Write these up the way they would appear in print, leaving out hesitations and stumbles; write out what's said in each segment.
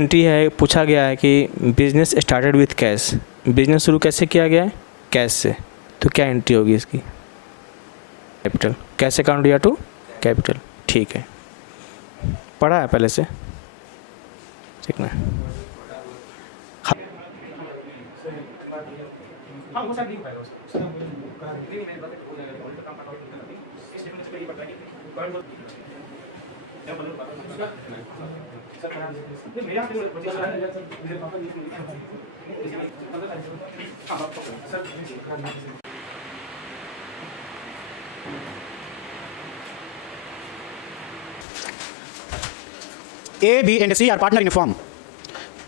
Entry है, पूछा गया है कि business started with cash, business शुरू कैसे किया गया है? कैश से। तो क्या एंट्री होगी इसकी? कैपिटल। कैश अकाउंट या टू कैपिटल। ठीक है, पढ़ा है पहले से, ठीक ना? A, B and C are partner in a firm.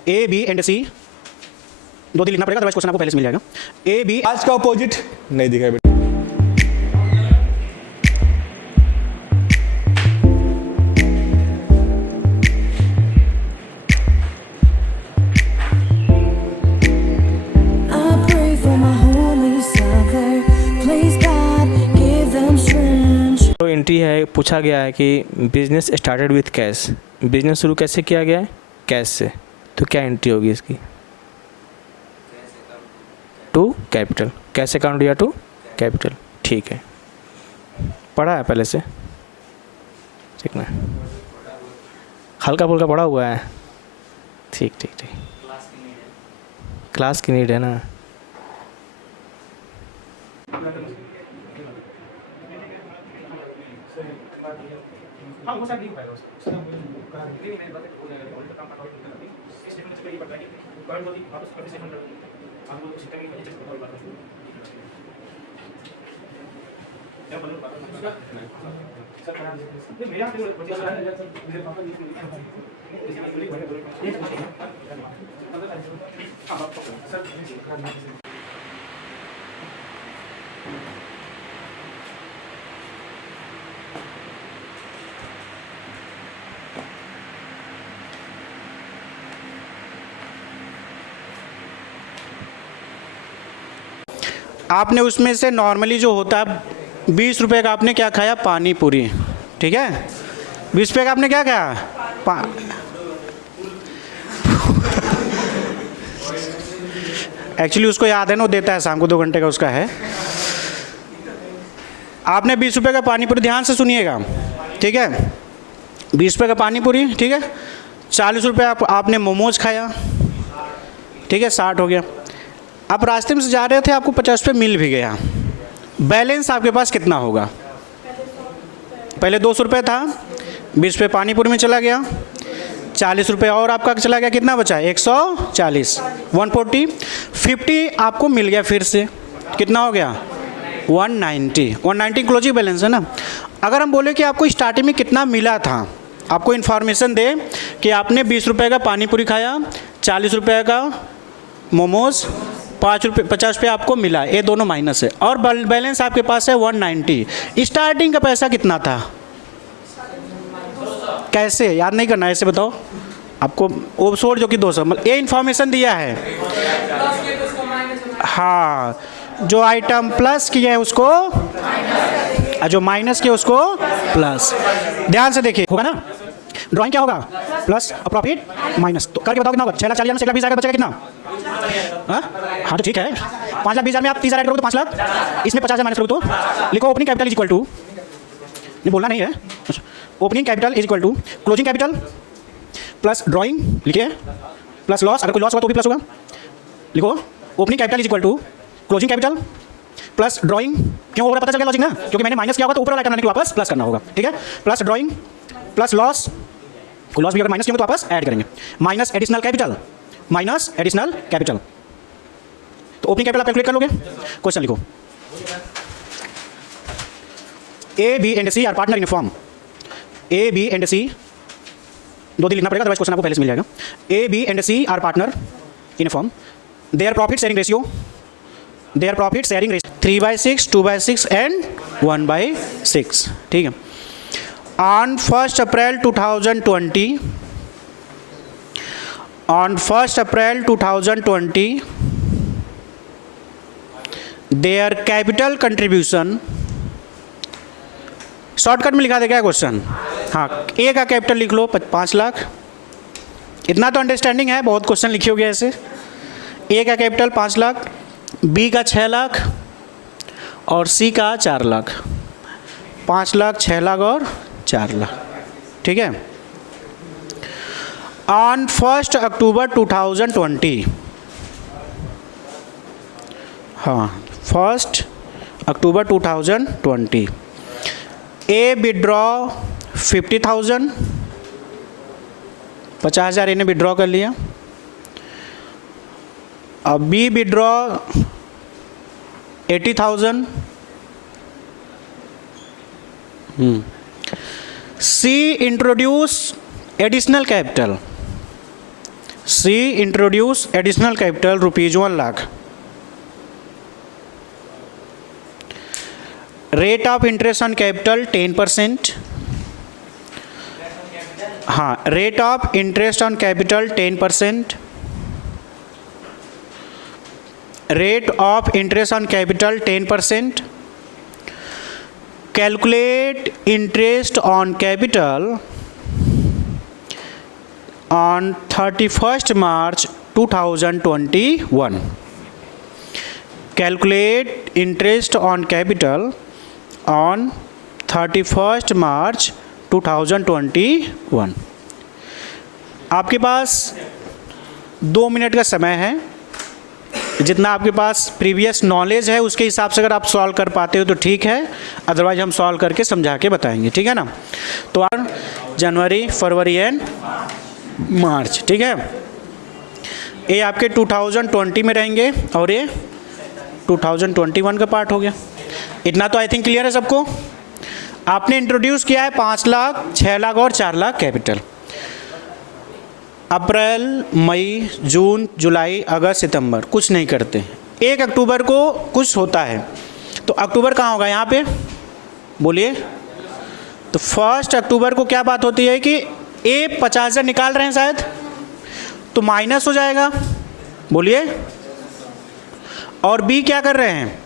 A, B and C दो दिन लिखना पड़ेगा, अदरवाइज क्वेश्चन आपको पहले से मिल जाएगा। A, B आज का अपोजिट नहीं दिखाई बेटा। तो एंट्री है, पूछा गया है कि business started with cash, business शुरू कैसे किया गया है? कैश से। तो क्या एंट्री होगी इसकी? To capital. कैश अकाउंट या टू कैपिटल। ठीक है, पढ़ा है पहले से, ठीक ना? हल्का फुल्का पढ़ा हुआ है। ठीक ठीक ठीक, क्लास की नीड है ना। आपने उसमें से नॉर्मली जो होता है 20 रुपये का आपने क्या खाया? पानी पूरी। ठीक है, 20 रुपये का आपने क्या खाया? एक्चुअली उसको याद है ना, वो देता है शाम को 2 घंटे का उसका है। आपने 20 रुपये का पानी पूरी, ध्यान से सुनिएगा, ठीक है? 20 रुपये का पानी पूरी, ठीक है? 40 रुपये आपने मोमोज खाया, ठीक है? 60 हो गया। आप रास्ते में से जा रहे थे, आपको 50 रुपये मिल भी गया, बैलेंस आपके पास कितना होगा? पहले 200 रुपये था, 20 रुपये पानी पूरी में चला गया, 40 रुपये और आपका चला गया, कितना बचा? 140, 140, 50 आपको मिल गया फिर से, कितना हो गया? 190 क्लोजिंग बैलेंस है ना। अगर हम बोले कि आपको स्टार्टिंग में कितना मिला था, आपको इन्फॉर्मेशन दे कि आपने 20 रुपये का पानी पूरी खाया, 40 रुपये का मोमोज, 50 रुपये आपको मिला, ये दोनों माइनस है, और बैलेंस आपके पास है 190। स्टार्टिंग का पैसा कितना था? कैसे याद नहीं करना, ऐसे बताओ आपको। वो छोड़ जो कि 200, मतलब ये इन्फॉर्मेशन दिया है। हाँ, जो आइटम प्लस किए हैं उसको, जो माइनस किए उसको प्लस। ध्यान से देखिए, होगा ना ड्राइंग, क्या होगा? Plus profit minus. तो करके बताओ कितना होगा? 6,40,000 में 1,20,000 बचेगा कितना? हाँ तो ठीक है, 5,20,000 में आप 30,000 ऐड करोगे तो 5 लाख, इसमें 50,000 माइनस करोगे तो लिखो opening capital is equal to, नहीं बोलना नहीं है, opening capital is equal to closing capital plus drawing, लिखिए, प्लस लॉस, अगर कोई लॉस हुआ तो भी प्लस होगा, लिखो opening capital is equal to closing capital plus drawing. क्यों होगा पता चल गया लॉजिक ना, क्योंकि मैंने माइनस किया होगा तो ऊपर वाला करना, वापस प्लस करना होगा, ठीक है? Plus drawing plus loss, loss भी अगर माइनस किया तो वापस ऐड करेंगे, minus additional capital, minus additional capital. तो ओपनिंग कैपिटल आप कैलकुलेट कर लोगे। क्वेश्चन लिखो, A, B and C are partner in a firm. A, B and C दो दिन लिखना पड़ेगा, अदरवाइज क्वेश्चन आपको पहले से मिल जाएगा। A, B and C are partner in a firm. Their profit sharing ratio 3/6, 2/6 and 1/6, ठीक है? On 1st April 2020, their capital contribution, shortcut में लिखा दे क्या क्वेश्चन? हाँ, ए का कैपिटल लिख लो 5 लाख, इतना तो अंडरस्टैंडिंग है, बहुत क्वेश्चन लिखे हो गए ऐसे। ए का कैपिटल 5 लाख, बी का 6 लाख और सी का 4 लाख। 5 लाख, 6 लाख और 4 लाख, ठीक है। ऑन 1 अक्टूबर 2020, हाँ 1 अक्टूबर 2020, ए विड्रॉ 50,000, 50,000 इन्हें विड्रॉ कर लिया। अब B withdraw 80,000, C introduce additional capital, C introduce additional capital rupees 1 lakh. Rate of interest on capital 10%, हाँ rate of interest on capital 10%, rate of interest on capital 10%, calculate interest on capital on 31 March 2021, calculate interest on capital on 31 March 2021। आपके पास 2 minute का समय है, जितना आपके पास previous knowledge है उसके हिसाब से अगर आप सॉल्व कर पाते हो तो ठीक है, अदरवाइज हम सॉल्व करके समझा के बताएंगे, ठीक है ना। तो जनवरी, फरवरी एंड मार्च, ठीक है। ये आपके 2020 में रहेंगे और ये 2021 का पार्ट हो गया। इतना तो आई थिंक क्लियर है सबको। आपने इंट्रोड्यूस किया है 5 लाख, 6 लाख और 4 लाख कैपिटल। अप्रैल, मई, जून, जुलाई, अगस्त, सितंबर कुछ नहीं करते। 1 अक्टूबर को कुछ होता है, तो अक्टूबर कहाँ होगा यहाँ पे बोलिए। तो 1 अक्टूबर को क्या बात होती है कि ए 50,000 निकाल रहे हैं शायद, तो माइनस हो जाएगा बोलिए। और बी क्या कर रहे हैं,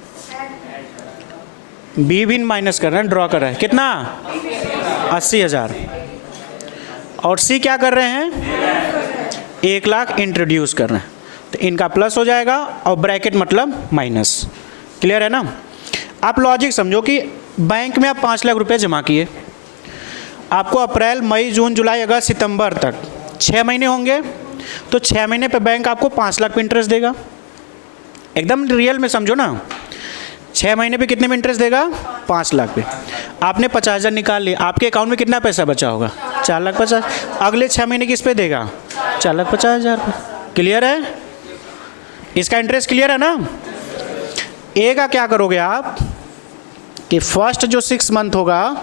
बी भी माइनस कर रहे हैं, ड्रॉ कर रहे हैं, कितना 80,000। और सी क्या कर रहे हैं 1 लाख इंट्रोड्यूस कर रहे हैं, तो इनका प्लस हो जाएगा और ब्रैकेट मतलब माइनस। क्लियर है ना। आप लॉजिक समझो कि बैंक में आप 5 लाख रुपए जमा किए, आपको अप्रैल, मई, जून, जुलाई, अगस्त, सितंबर तक 6 महीने होंगे, तो 6 महीने पे बैंक आपको 5 लाख पे इंटरेस्ट देगा। एकदम रियल में समझो ना, 6 महीने पे कितने में इंटरेस्ट देगा 5 लाख पे। आपने 50,000 निकाल लिया, आपके अकाउंट में कितना पैसा बचा होगा 4,50,000। अगले 6 महीने किस पे देगा 4,50,000 पे। क्लियर है, इसका इंटरेस्ट क्लियर है ना। ए का क्या करोगे आप कि फर्स्ट जो 6 मंथ होगा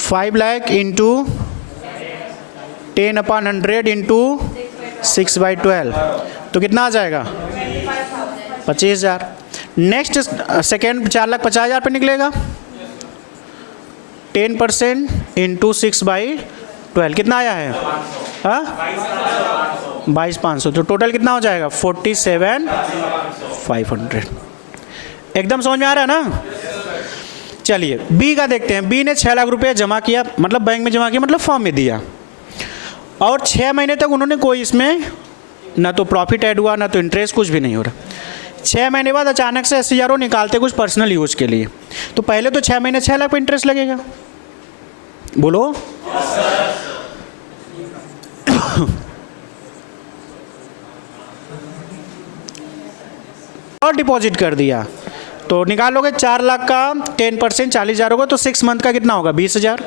5 लाख इंटू 10/100 इंटू 6/12, तो कितना आ जाएगा 25,000। नेक्स्ट सेकेंड 4,50,000 पे निकलेगा, 10% इंटू 6/12 कितना आया है, हाँ 22,500। तो टोटल कितना हो जाएगा 47,500। एकदम समझ में आ रहा है ना। चलिए बी का देखते हैं। बी ने 6 लाख रुपये जमा किया, मतलब बैंक में जमा किया, मतलब फॉर्म में दिया, और 6 महीने तक उन्होंने कोई इसमें ना तो प्रॉफिट ऐड हुआ ना तो इंटरेस्ट, कुछ भी नहीं हो रहा। 6 महीने बाद अचानक से 80,000 निकालते कुछ पर्सनल यूज के लिए, तो पहले तो 6 महीने 6 लाख पे इंटरेस्ट लगेगा, बोलो। और डिपॉजिट कर दिया तो निकालोगे 4 लाख का 10% 40,000 होगा, तो 6 मंथ का कितना होगा 20,000।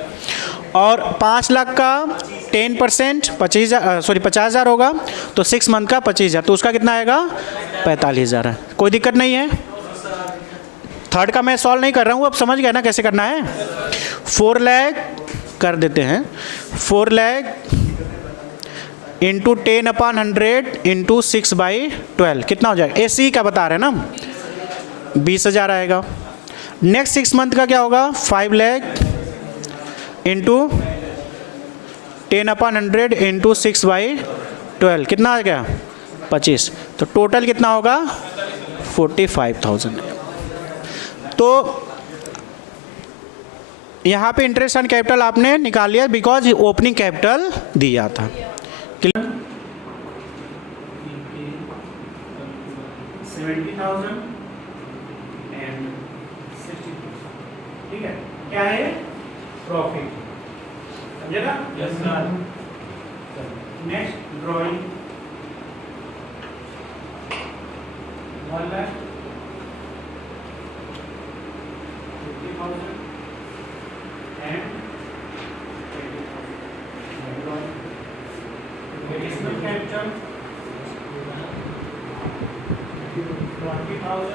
और 5 लाख का 10% 50,000 होगा, तो 6 मंथ का 25,000, तो उसका कितना आएगा 45,000 है। कोई दिक्कत नहीं है। थर्ड का मैं सॉल्व नहीं कर रहा हूँ, अब समझ गया ना कैसे करना है। 4 लाख कर देते हैं, 4 लाख इंटू 10/100 इंटू 6/12 कितना हो जाएगा। AC का बता रहे हैं ना 20,000 आएगा। नेक्स्ट 6 मंथ का क्या होगा 5 लाख इंटू 10/100 इंटू 6/12 कितना आ गया 25, तो टोटल कितना होगा 45,000। तो यहाँ पे इंटरेस्ट ऑन कैपिटल आपने निकाल लिया बिकॉज ओपनिंग कैपिटल दिया था। 70,000 एंड 60,000। ठीक है, क्या है प्रॉफिट, समझेगा? Yes sir. Next drawing 1 lakh 50,000 and 80,000। Additional capital 20,000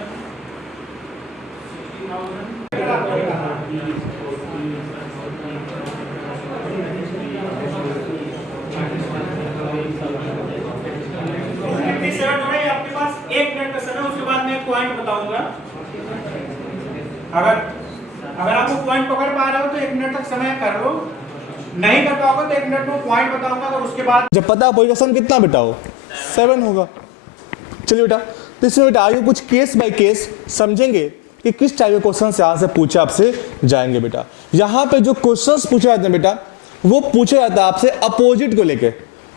60,000 हो रहा है आपके पास। 1 मिनट का समय, उसके बाद मैं पॉइंट बताऊंगा। अगर आप वो पॉइंट पकड़ पा रहे हो तो 1 मिनट तक समय कर लो, नहीं कर पाओगे तो 1 मिनट में पॉइंट बताऊंगा। अगर उसके बाद जब पता अपोजिट का सम कितना बेटा हो 7 होगा। चलिए बेटा, तो इसमें बेटा आगे कुछ केस बाय केस समझेंगे कि किस टाइप के क्वेश्चन से यहाँ से पूछे आपसे जाएंगे बेटा। यहाँ पे जो क्वेश्चंस पूछे जाते हैं बेटा, वो पूछे जाता है आपसे अपोजिट को लेके,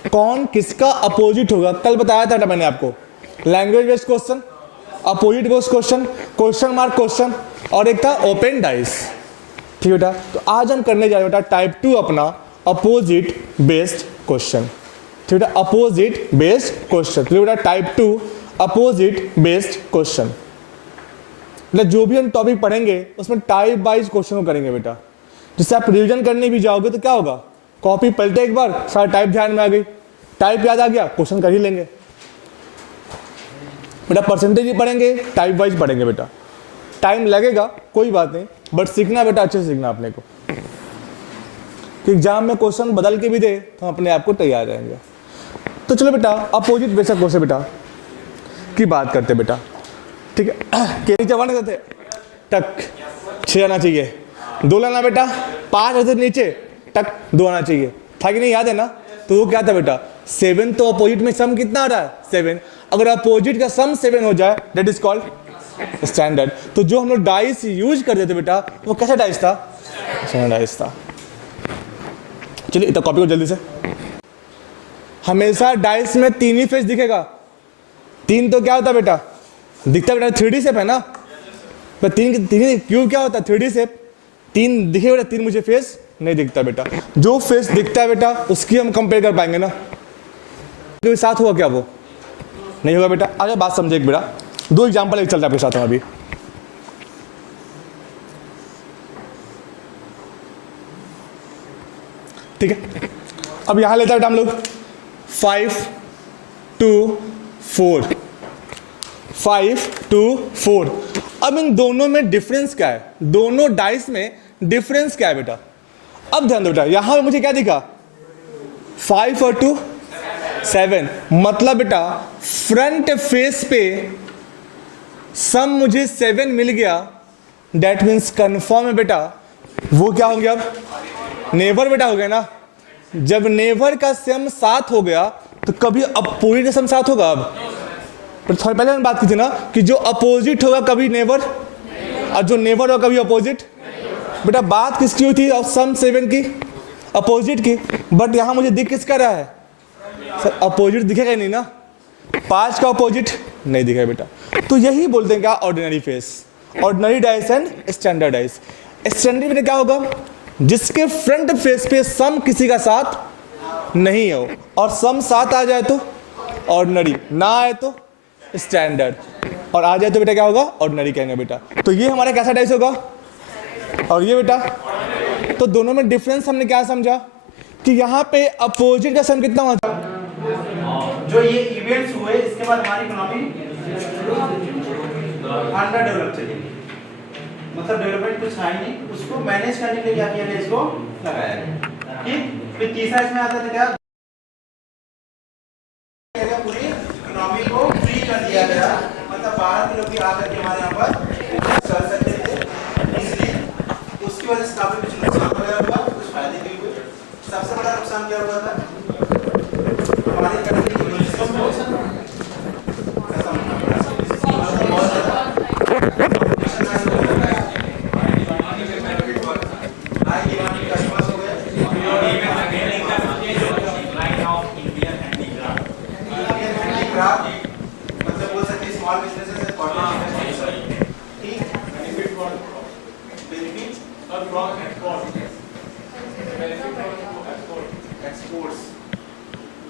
कौन किसका अपोजिट होगा। कल बताया था मैंने आपको, language based question, opposite based question, question mark question, और एक था ओपन डाइस। ठीक है बेटा, तो आज हम करने जा रहे हैं बेटा टाइप 2 अपना अपोजिट बेस्ड क्वेश्चन। ठीक है बेटा, अपोजिट बेस्ड क्वेश्चन। तो बेटा टाइप 2 अपोजिट बेस्ड क्वेश्चन, मतलब जो भी हम टॉपिक पढ़ेंगे उसमें टाइप वाइज क्वेश्चन को करेंगे बेटा। जिससे आप रिवीजन करने भी जाओगे तो क्या होगा, कॉपी पलटे एक बार, सारा टाइप ध्यान में आ गई, टाइप याद आ गया, क्वेश्चन कर ही लेंगे बेटा। परसेंटेज ही पढ़ेंगे, टाइप वाइज पढ़ेंगे बेटा। टाइम लगेगा कोई बात नहीं, बट सीखना बेटा, अच्छे से सीखना अपने को, कि एग्जाम में क्वेश्चन बदल के भी दे तो हम अपने आप को तैयार रहेंगे। तो चलो बेटा अपोजिट बेस्ड क्वेश्चन बेटा की बात करते बेटा। ठीक है, के नीचे 1 रहते टक 6 आना चाहिए, 2 लाना बेटा, 5 रहते नीचे टक 2 आना चाहिए, था कि नहीं, याद है ना? तो वो क्या था बेटा 7। तो अपोजिट में सम कितना आ रहा है 7। अगर अपोजिट का सम 7 हो जाए दैट इज कॉल्ड स्टैंडर्ड। तो जो हम लोग डाइस यूज करते थे बेटा, वो कैसा डाइस था, स्टैंडर्ड डाइस था। चलिए इतना कॉपी को जल्दी से। हमेशा डाइस में 3 ही फेस दिखेगा। 3 तो क्या होता बेटा, दिखता बेटा 3D शेप है ना, पर 3 क्यूब क्या होता है 3D शेप। 3 दिखे बेटा, 3 मुझे फेस नहीं दिखता बेटा। जो फेस दिखता है बेटा उसकी हम कंपेयर कर पाएंगे ना, क्योंकि साथ हुआ क्या, वो नहीं होगा बेटा। आगे बात समझे एक बेटा, 2 एग्जाम्पल एक चलता है आपके साथ में अभी। ठीक है, अब यहां लेते हैं हम लोग 5 2 4, 5 2 4। अब इन दोनों में डिफरेंस क्या है, दोनों डाइस में डिफरेंस क्या है बेटा। अब ध्यान दो बेटा, यहां पे मुझे क्या दिखा 5 और 2 7, मतलब बेटा फ्रंट फेस पे सम मुझे 7 मिल गया, दैट मीन्स कंफर्म है बेटा वो क्या हो गया, अब नेबर बेटा हो गया ना। जब नेबर का सम 7 हो गया तो कभी अपोजिट का सम 7 होगा। अब तो थोड़ा पहले मैंने बात की थी ना कि जो अपोजिट होगा कभी नेबर, और जो नेबर होगा कभी अपोजिट। बेटा बात किसकी हुई थी, और सम 7 की, अपोजिट की। बट यहां मुझे दिख किसका रहा है सर, अपोजिट दिखेगा नहीं ना, 5 का अपोजिट नहीं दिखेगा बेटा। तो यही बोलते हैं क्या, ordinary face, ordinary dice and standard dice. Standard में क्या होगा, जिसके फ्रंट फेस पे सम किसी का साथ नहीं हो, और सम साथ आ जाए तो ऑर्डिनरी, ना आए तो स्टैंडर्ड, और आ जाए तो बेटा क्या होगा, ऑर्डिनरी कहेंगे बेटा। तो ये हमारा कैसा डाइस होगा, और ये बेटा। तो दोनों में डिफरेंस हमने क्या समझा कि यहाँ पे अपोजिट का सम कितना होता है। जो ये इवेंट्स हुए इसके बाद हमारी इकोनॉमी अंडर डेवलप चली, मतलब डेवलपमेंट कुछ है नहीं, उसको मैनेज करने के लिए क्या किया गया, इसको लगाया गया। ठीक, फिर तीसरा इसमें आता था क्या, पूरी इकोनॉमी को फ्री कर दिया गया, मतलब बाहर के लोग भी आकर के हमारे यहाँ पर चल सकते थे इसलिए। उसकी वजह से काफी कुछ नुकसान वगैरह हुआ, कुछ फायदे भी हुए। सबसे बड़ा नुकसान क्या हुआ था, हमारी कंट्री की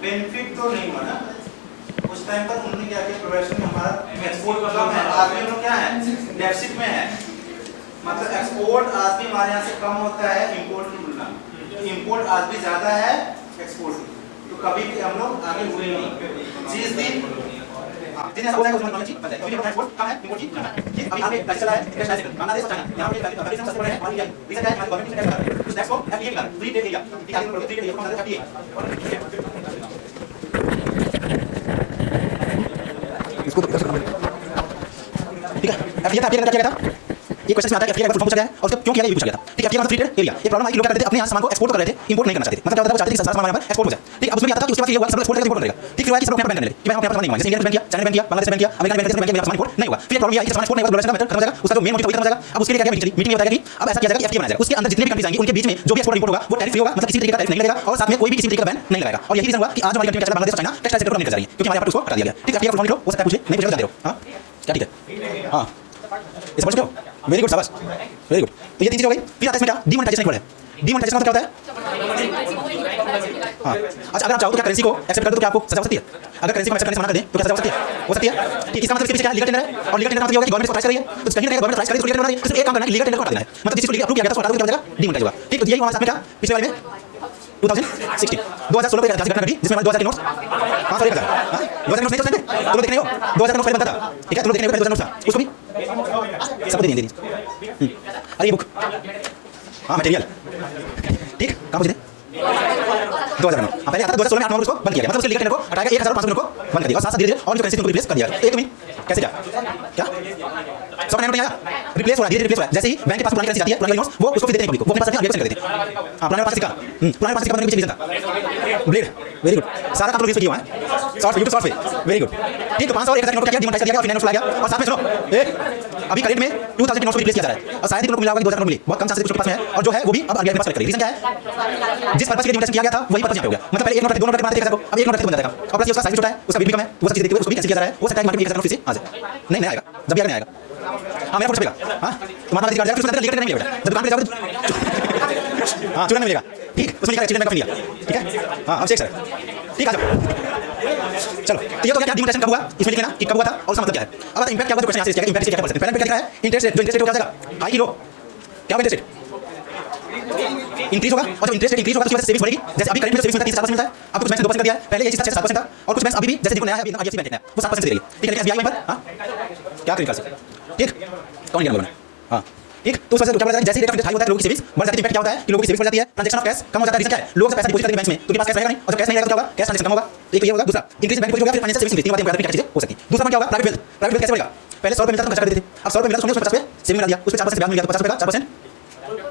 बेनिफिट तो नहीं हुआ ना उस टाइम पर उन्होंने क्या किया प्रोडक्शन में हमारा एक्सपोर्ट कम है आज भी हम लोग क्या है डेफिसिट में है मतलब एक्सपोर्ट आज भी हमारे यहाँ से कम होता है इंपोर्ट की तुलना में इंपोर्ट आज भी ज्यादा है एक्सपोर्ट की तो कभी भी हम लोग आगे हुए नहीं जिस दिन जिन्हें ऐसा बोला है उसमें चीज बताइए क्योंकि एक्सपोर्ट कम है इंपोर्ट चीज कम है ठीक अभी हमें कैसे चला है बांग्लादेश और चाइना यहां पे कंपटीशन सबसे बड़ा है और इंडिया रीजन है हमारी गवर्नमेंट ने क्या करा उस टैक्स को एफडीए का फ्री ट्रेड एरिया ठीक है फ्री ट्रेड एरिया को एफडीए इसको तो कैसे करना ठीक है एफडीए था एफडीए क्या था ये क्वेश्चन में आता है कि एफडीए का फॉर्म पूछा गया है और उसको क्यों किया गया ये पूछा गया था ठीक है एफडीए का फ्री ट्रेड एरिया ये प्रॉब्लम है कि लोग क्या करते थे अपने यहाँ सामान को एक्सपोर्ट कर रहे थे इंपोर्ट नहीं करना चाहते थे मतलब क्या होता था वो चाहते थे सारा सामान हमारे एक्सपोर्ट हो जाए ठीक अब उसमें क्या था कि उसके बाद ये हुआ सब एक्सपोर्ट करके इंपोर्ट करेगा ठीक है सब लोग बैन करने लगे कि भाई हम अपना सामान नहीं मांगे जैसे इंडियन बैंक किया चाइना बैंक किया बांग्लादेश बैंक किया अमेरिकन बैंक किया मेरा सामान इंपोर्ट नहीं हुआ फिर प्रॉब्लम ये आई कि सामान एक्सपोर्ट नहीं हुआ डॉलर का मैटर खत्म हो जाएगा उसका जो मेन मोटिव खत्म हो जाएगा अब उसके लिए क्या मीटिंग में बताया कि अब ऐसा किया जाएगा कि एफटीए बनाया जाएगा उसके अंदर जितने भी कंट्रीज आएंगी उनके बीच में जो भी एक्सपोर्ट इंपोर्ट होगा वो टैरिफ फ्री होगा मतलब किसी तरीके का टैरिफ नहीं लगेगा और साथ में कोई भी किसी तरीके का बैन नहीं लगाएगा और यही रीजन हुआ कि आज हमारी कंट्री क्या बांग्लादेश और चाइना टेक्सटाइल सेक्टर को नहीं कर रही है क्योंकि हमारे यहाँ पर उसको हटा दिया गया ठीक है एफटीए का फॉर्म लिख लो वो सब पूछ ले नहीं पूछेगा जानते हो हां क्या ठीक है हां इस समझ लो वेरी गुड शाबाश वेरी गुड तो ये तीन चीज हो गई फिर आता है इसमें क्या डीमोनेटाइजेशन इक्वल है डीमोनेटाइजेशन मतलब क्या होता है हाँ अच्छा अगर आप चाहो तो क्या करेंसी को एक्सेप्ट कर दो तो क्या आपको सजा हो सकती है अगर करेंसी को एक्सेप्ट करने से मना कर दें तो क्या सजा हो सकती है ठीक इसका मतलब इसके पीछे क्या लीगल टेंडर है और लीगल टेंडर मतलब ये होगा कि गवर्नमेंट को प्राइस कर रही है तो कहीं ना कहीं गवर्नमेंट प्राइस कर रही है तो लीगल टेंडर बना रही है तो सिर्फ एक काम करना है कि लीगल टेंडर को हटा देना है मतलब जिसको लीगल अप्रूव किया गया था उसको हटा दो क्या हो जाएगा डीमोनेटाइज होगा ठीक तो यही हमारे साथ में क्या पिछले वाले में 2016 को एक घटना घटी जिसमें 2000 के नोट्स 500 1000 2000 के नोट्स नहीं थे तो देखने हो 2000 के नोट्स पहले बनता था ठीक है तो देखने हो 2000 नोट्स था उसको भी सबको दे देंगे अरे ये बुक हाँ मटेरियल ठीक कहाँ पहुँचे 2000 नोट पहले आता था 2016 में 8 नंबर उसको बंद किया गया मतलब उसके लीगल टेंडर को हटाया 1500 नोट को बंद कर दिया और साथ साथ धीरे-धीरे और जो करेंसी उनको रिप्लेस कर दिया एक मिनट कैसे क्या सब नया नोट नहीं आया रिप्लेस हो रहा है धीरे-धीरे रिप्लेस हो रहा है जैसे ही बैंक के पास पुरानी करेंसी आती है पुरानी नोट्स वो उसको फिर देते हैं पब्लिक को वो अपने पास रखते हैं आगे करते हैं हां पुराने पास सिक्का पुराने पास सिक्का बनने के पीछे रीजन था ब्लेड वेरी गुड सारा काम लोग इसमें किया हुआ है शॉर्ट यूट्यूब शॉर्ट पे वेरी गुड ठीक तो 500 और 1000 नोट का क्या डिमोनेटाइज कर दिया गया और फिर नया नोट ला गया और साथ में सुनो एक अभी करंट में 2000 के नोट को रिप्लेस किया जा रहा है और शायद ही तुमको मिला होगा कि 2000 नोट मिली बहुत कम चांस है उसके पास में है और जो है वो भी अब आरबीआई के पास कलेक्ट करेगी रीजन क्या है जिस पर्पस के लिए डिमोनेटाइजेशन किया गया था वही पर्पस यहाँ पे हो गया मतलब पहले एक नोट दो नोट बनाते थे अब एक नोट बन जाएगा और प्लस उसका साइज छोटा है उसका वेट भी कम है वो सब चीज देखते हुए उसको भी कैसे किया जा रहा है वो सकता है मार्केट में 1000 नोट फिर से आ जाए नहीं आएगा जब भी आएगा नहीं आएगा हाँ मेरा फोटो छपेगा हाँ तो महात्मा गांधी कार्ड जाएगा फिर उसमें लीगल टेंडर नहीं मिलेगा जब दुकान पे जाओगे हाँ चूड़ा नहीं मिलेगा ठीक उसमें लिखा है चिल्ड्रन बैंक ऑफ इंडिया ठीक है हाँ अब चेक सर ठीक है चलो तो ये तो क्या डिमोनेटाइजेशन कब हुआ इसमें लिखना कि कब हुआ था और उसका मतलब क्या है अब इंपैक्ट क्या हुआ क्वेश्चन यहाँ से इंपैक्ट क्या कर सकते हैं पहले क्या लिखा है इंटरेस्ट रेट जो इंटरेस्ट रेट हो जाएगा हाई की लो क्या इंटरेस्ट रेट इंक्रीज होगा और जब इंटरेस्ट रेट इंक्रीज होगा तो उसकी वजह से सेविंग्स बढ़ेगी जैसे अभी करंट में सेविंग्स मिलता है 3-4% मिलता है अब कुछ बैंक ने 2% कर दिया है पहले ये चीज 7% था और कुछ बैंक अभी भी जैसे देखो नया है अभी आईएफसी बैंक है वो 7% दे रही है ठीक है एसबीआई पर हां क्या करेंगे कर सकते ठीक कौन क्या बोलना हां ठीक तो उस वजह से क्या होता है जैसे रेट ऑफ इंटरेस्ट हाई होता है लोगों की सेविंग्स बढ़ जाती है इंपैक्ट क्या होता है कि लोगों की सेविंग्स बढ़ जाती है ट्रांजैक्शन ऑफ कैश कम हो जाता है रीजन क्या है लोग पैसा डिपॉजिट करते हैं बैंक में तो उनके पास कैश रहेगा नहीं और जब कैश नहीं रहेगा तो क्या होगा कैश ट्रांजैक्शन कम होगा एक तो ये होगा दूसरा इंक्रीज बैंक डिपॉजिट होगा फिर फाइनेंशियल सेविंग्स तीन बातें क्या चीजें हो सकती है दूसरा क्या होगा प्राइवेट वेल्थ कैसे बढ़ेगा पहले 100 रुपए मिलता था खर्च कर देते थे अब 100 रुपए मिलता तो 50 पे सेविंग मिला दिया उस पे 4% ब्याज मिल गया तो 50 रुपए का 4%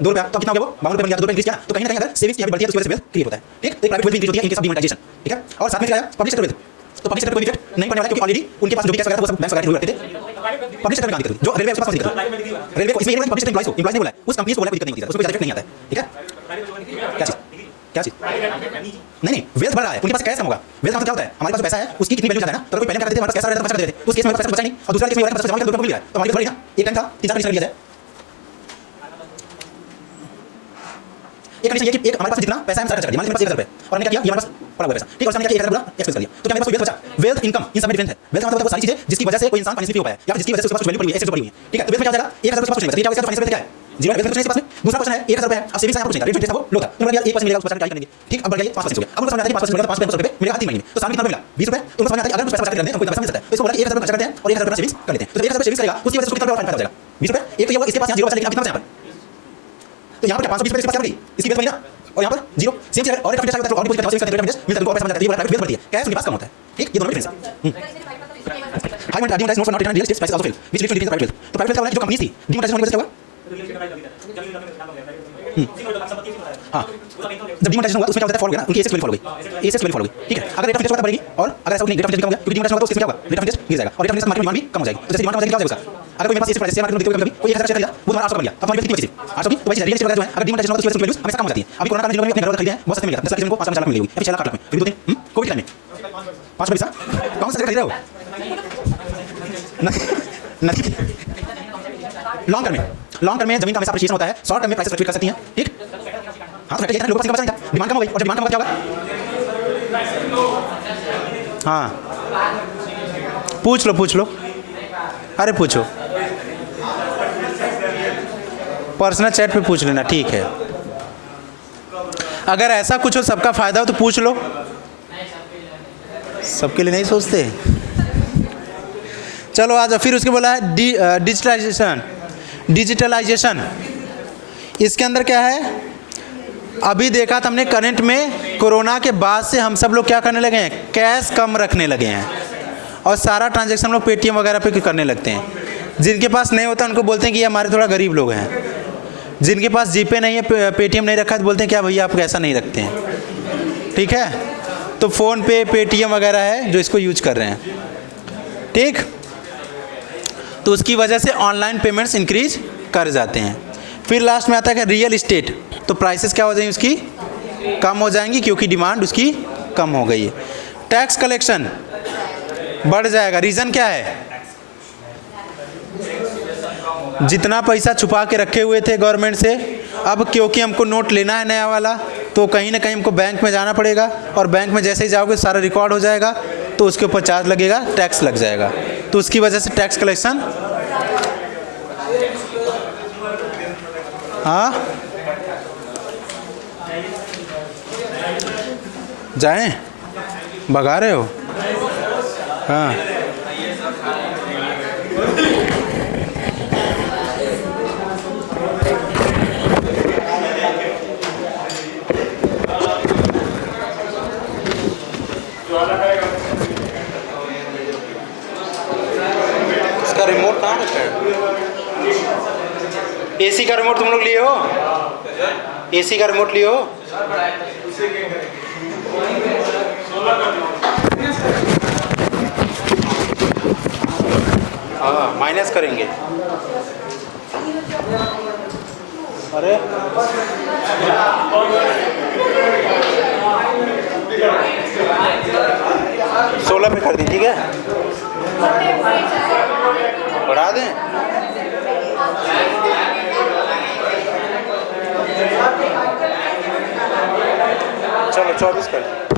2 रुपया तो कितना हो गया वो 52 रुपए मिल गया तो 2 रुपए इंक्रीज किया तो कहीं ना कहीं अगर सेविंग्स यहाँ बढ़ती है तो उसकी वजह से वेल्थ क्रिएट होता है ठीक तो प्राइवेट वेल्थ इंक्रीज होती है इनकेस ऑफ डिमोनेटाइजेशन ठीक है और साथ में क्या है पब्लिक सेक्टर वेल्थ तो पब्लिक सेक्टर कोई इफेक्ट नहीं पड़ने वाला क्योंकि ऑलरेडी उनके पास जो भी कैश वगैरह था वो सब बैंक वगैरह रखते थे पब्लिक सेक्टर में काम करते थे जो रेलवे उसके पास नहीं करते रेलवे को इसमें ये पब्लिक सेक्टर एम्प्लॉइज को नहीं बोला उस कंपनी को बोला कोई दिक्कत नहीं होती है उसको कोई इफेक्ट नहीं आता है ठीक है क्या चीज नहीं वेल्थ बढ़ रहा है उनके पास कैश कम होगा वेल्थ मतलब क्या होता है हमारे पास पैसा है उसकी कितनी वैल्यू ज्यादा है ना तो कोई पहले क्या करते थे हमारे पास कैश रहता था पैसा देते थे उस केस में पैसा बचा नहीं और दूसरा केस में पैसा जमा करके 2 रुपए मिल रहा है तो हमारे पास बढ़ी ना एक टाइम था 3-4 कंडीशन लिया जाए एक कंडीशन ये कि एक हमारे पास जितना पैसा है हम सारा खर्च कर दिया हमारे पास 1000 रुपए और हमने क्या किया ये हमारे पास पड़ा हुआ पैसा ठीक है और हमने क्या 1000 बोला एक्सपेंस कर दिया तो क्या मेरे पास वेल्थ बचा वेल्थ इनकम इन सब में डिफरेंट है वेल्थ मतलब वो सारी चीजें जिसकी वजह से कोई इंसान फाइनेंशियली हो पाया या जिसकी वजह से उसके पास वैल्यू पड़ी है एसेट पड़ी हुई है ठीक है तो वेल्थ में क्या हो जाएगा 1000 रुपए पास नहीं बचा ये क्या हो गया फाइनेंशियल क्या है जीरो वेल्थ कुछ नहीं पास में दूसरा क्वेश्चन है 1000 रुपए है अब सेविंग्स यहाँ पर नहीं था रेट इंटरेस्ट वो लो था तुम बोला 1% मिलेगा उस 5% क्या करेंगे ठीक अब बढ़ गया 5% हो गया अब उनको समझ आता है 5% मिलेगा तो 5% रुपए मिलेगा 3 महीने में तो साल में कितना मिला 20 रुपए तो उनको समझ आता है अगर कुछ पैसा बचा करते हैं तो कोई पैसा मिल सकता है तो इसको बोला 1000 रुपए खर्च करते हैं और 1000 रुपए सेविंग्स कर लेते हैं तो 1000 रुपए सेविंग्स करेगा उसकी वजह से उसको कितना फायदा हो जाएगा 20 रुपए एक तो ये होगा इसके पास यहाँ 0 बचा लेकिन अब कितना बचा यहाँ पर तो यहाँ पर 520 रुपए इसके पास क्या बची इसकी वेल्थ बनी ना और यहाँ पर 0 सेम चीज और रेट ऑफ इंटरेस्ट होता है और डिपॉजिट करते हैं मिलता है तो पैसा बच जाता है ये वाला प्राइवेट वेल्थ बढ़ती है कैश उनके पास कम होता है ठीक ये दोनों डिफरेंस है high and demonetize notes for not return real estate prices of wealth which leads to private wealth तो प्राइवेट वेल्थ वाला जो कंपनी थी डिमोनेटाइजेशन होने की वजह से क्या हुआ हाँ जब डिमोनेटाइजेशन हुआ उसमें क्या होता है फॉलो गया ना उनकी एसेट्स वैल्यू फॉलो गई एसेट्स वैल्यू फॉलो गई ठीक है अगर रेट ऑफ इंटरेस्ट बढ़ेगी और अगर ऐसा नहीं रेट ऑफ इंटरेस्ट कम हो गया क्योंकि डिमोनेटाइजेशन होगा तो उससे क्या होगा रेट ऑफ इंटरेस्ट गिर जाएगा और रेट ऑफ इंटरेस्ट मार्केट में डिमांड भी कम हो जाएगी तो जैसे डिमांड कम हो जाएगी क्या हो जाएगा अगर कोई मेरे पास एसेट प्राइस शेयर मार्केट में देखो कभी कोई 1000 शेयर खरीदा वो तुम्हारा 800 बन गया अब तुम्हारी कितनी बची 800 की तो वैसे रियल एस्टेट वगैरह जो है अगर डिमोनेटाइजेशन होगा तो उसकी वैल्यू हमेशा कम हो जाती है अभी कोरोना काल में जो अपने घर खरीदे हैं बहुत सस्ते मिल गया 10 लाख को 5 लाख मिलेगी अभी 6 लाख 8 लाख में अभी 2 दिन कोविड टाइम में 5 पैसा कौन सा खरीद रहे हो नहीं लॉन्ग टर्म में लॉन्ग टर्म में जमीन का हमेशा अप्रिशिएशन होता है, शॉर्ट टर्म में प्राइसेस फ्लक्चुएट कर सकती हैं, ठीक। हाँ तो ये लोगों का बचा नहीं था, डिमांड कम हो गई, और डिमांड कम होगा क्या होगा? हाँ पूछ लो, अरे पूछो, पर्सनल चैट पे पूछ लेना, ठीक है। अगर ऐसा कुछ हो सबका फायदा हो तो पूछ लो, सबके लिए नहीं सोचते। चलो आज फिर उसके बोला है डिजिटलाइजेशन। इसके अंदर क्या है, अभी देखा था हमने करंट में कोरोना के बाद से हम सब लोग क्या करने लगे हैं, कैश कम रखने लगे हैं और सारा ट्रांजैक्शन हम लोग पेटीएम वगैरह पे करने लगते हैं। जिनके पास नहीं होता उनको बोलते हैं कि ये हमारे थोड़ा गरीब लोग हैं। जिनके पास जीपे नहीं है, पेटीएम नहीं रखा है, तो बोलते हैं क्या भैया आप ऐसा नहीं रखते हैं, ठीक है। तो फ़ोन पे पेटीएम वगैरह है जो इसको यूज कर रहे हैं, ठीक। तो उसकी वजह से ऑनलाइन पेमेंट्स इंक्रीज कर जाते हैं। फिर लास्ट में आता है रियल इस्टेट, तो प्राइसेस क्या हो जाएंगी उसकी, कम हो जाएंगी क्योंकि डिमांड उसकी कम हो गई है। टैक्स कलेक्शन बढ़ जाएगा, रीज़न क्या है, जितना पैसा छुपा के रखे हुए थे गवर्नमेंट से, अब क्योंकि हमको नोट लेना है नया वाला, तो कहीं ना कहीं हमको बैंक में जाना पड़ेगा, और बैंक में जैसे ही जाओगे सारा रिकॉर्ड हो जाएगा, तो उसके ऊपर चार्ज लगेगा, टैक्स लग जाएगा, तो उसकी वजह से टैक्स कलेक्शन, हाँ जाएं, भगा रहे हो, हाँ इसका रिमोट कहाँ रखा है? एसी का रिमोट तुम लोग लिए हो? एसी का रिमोट लिए हो? हाँ माइनस करेंगे, अरे 16 पे कर दी, ठीक है, बढ़ा दें, चलो 24 कर दी।